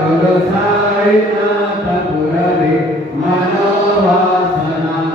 गुरु साईनाथ पुरवी मनोवासना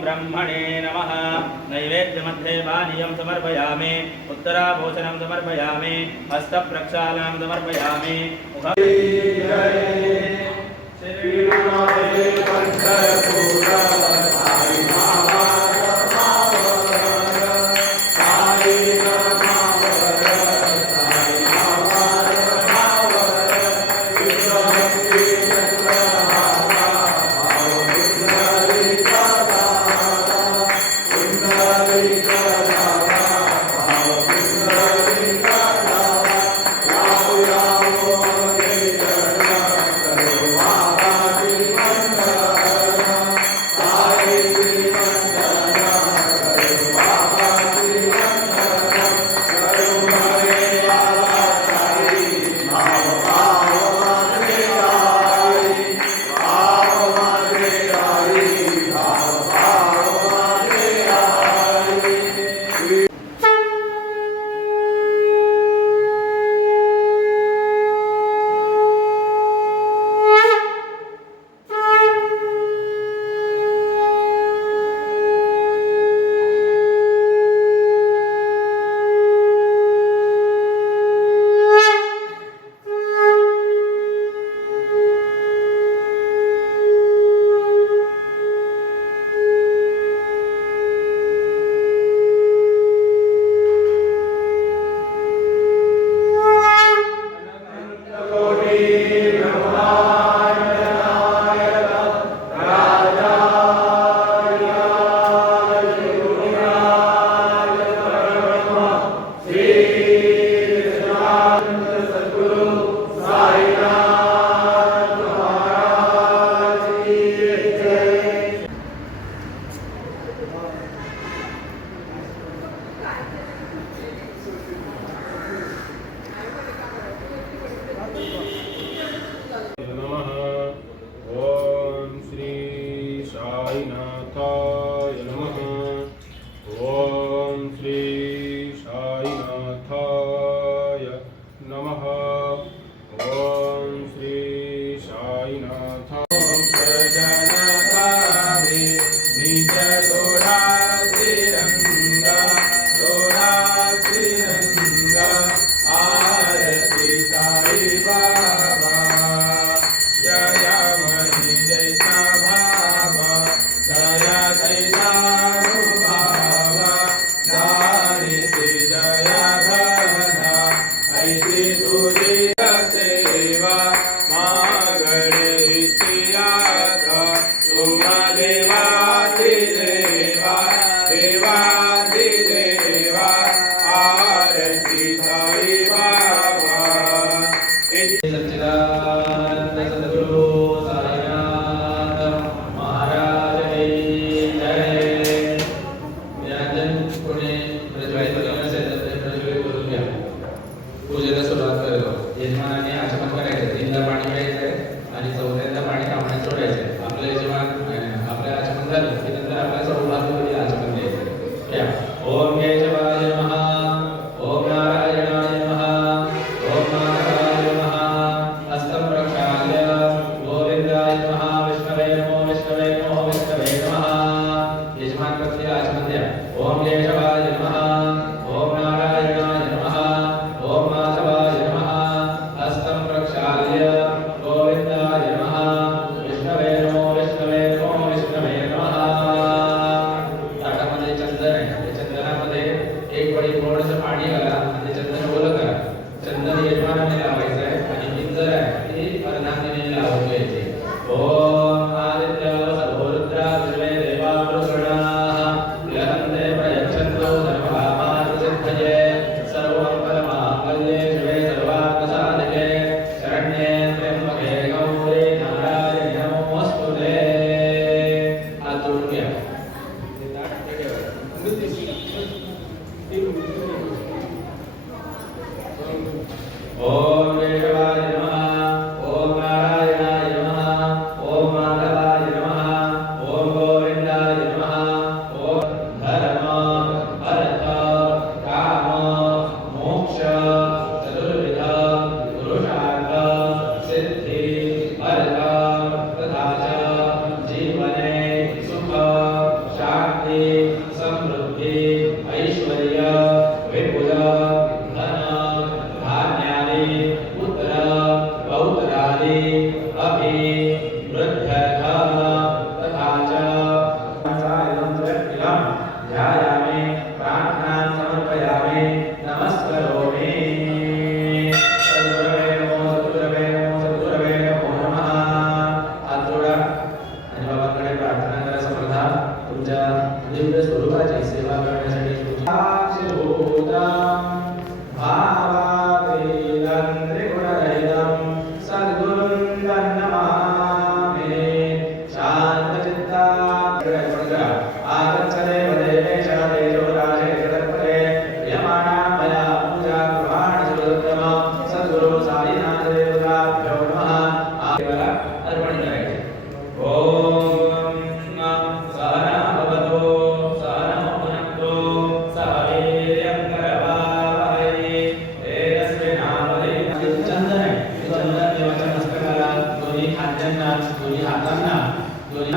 ब्रह्मणे नमः। नैवेद्यमध्ये पानीयं समर्पयामि, उत्तराभूषणं समर्पयामि, हस्तप्रक्षालनं समर्पयामि। केशवाय नमः ओम नारायणाय नमः ओम माधवाय नमः हस्तं प्रक्षाल्य गोविंदाय नमः विष्णवे नमो विष्णवे नमो विष्णवे नमः ताटामध्ये चंदन आहे त्या चंदनामध्ये एक पडी थोडंसं पाणी घाला आणि चंदन ओलं करा चंदन यजमानाने लावायचं आहे आणि पिंजर आहे ती अर्धांगिनीने लावून घ्यायची ओम आदित्य सर्वरुद्रा विश्वे देवा पुरुषगणाः विहरन्ते प्रयच्छन्तो सर्वकामार्थसिद्धये सर्वमङ्गलमाङ्गल्ये शिवे सर्वार्थसाधिके शरण्ये त्र्यम्बके गौरी नारायणी नमोऽस्तुते हात जोडून घ्या ओम केशवाय नमः ओम नारायणाय नमः ओम माधवाय नमः ओम गोविंदाय नमः ओम धर्म अर्थ काम मोक्ष चतुर्विध पुरुषार्थ सिद्धि अर्थ तथा च जीवने सुख शांति समृद्धि ऐश्वर्य विपुल धन धान्यादि पुत्र पौत्रादि अभि वृद्ध्यर्थ तथा च इदं व्यक्तिलं ध्यायामि प्रार्थनां समर्पयामि नमस्करोमि सद्गुरवे नमो सद्गुरवे नमो सद्गुरवे नमो नमः हात जोडा आणि बाबांकडे प्रार्थना करा समर्था तुमच्या दिव्य स्वरूपाची सेवा करण्यासाठी शिरोदाम भावावेदं त्रिगुणरहितं सद्गुरुं नमामि शान्तचित्ता आगच्छदेव देवेश तेजो राजे जगत्पते प्रियमाणा मया पूजा प्रमाण सुरुत्तम सद्गुरु साईनाथ देवताभ्यो नमः देवाला अर्पण करायचे ओम सहना भवतु सहनौ भुनक्तु सह वीर्यं करवावहै तेजस्विनावधीतमस्तु चंदन आहे ते चंदन देवाच्या मस्तकाला दोन्ही खांद्यांना दोन्ही हातांना दोन्ही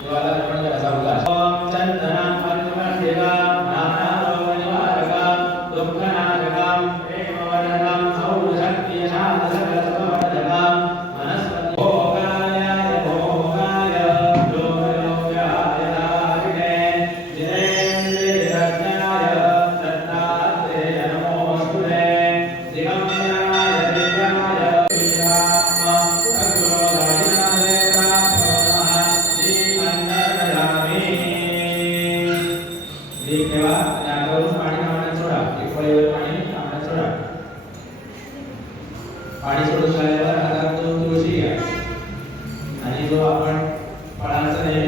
देवाला अर्पण करायचा अवकाश ओम चंदनं पंचमण्डिकां नानारोगनिवारकां दुःखनाशकां प्रेमवर्धकां सौरशक्तिशान्तसकलसुखवर्धकां वनस्पति भोगाय भोगाय लोकलोक्याय धारिणे जिनेन्द्रियज्ञाय दत्तात्रेय नमोऽस्तुते दिगम्याय दिव्याय श्रीराम सद्गुरोधाय देवताभ्यो नमः श्रीमन्नयामि एक ठेवा आणि अंगावरून पाणी नावाने सोडा एक फळीवर पाणी नावाने सोडा पाणी सोडून झाल्यावर हातात दोन तुळशी घ्या आणि जो आपण फळांचा नैवेद्य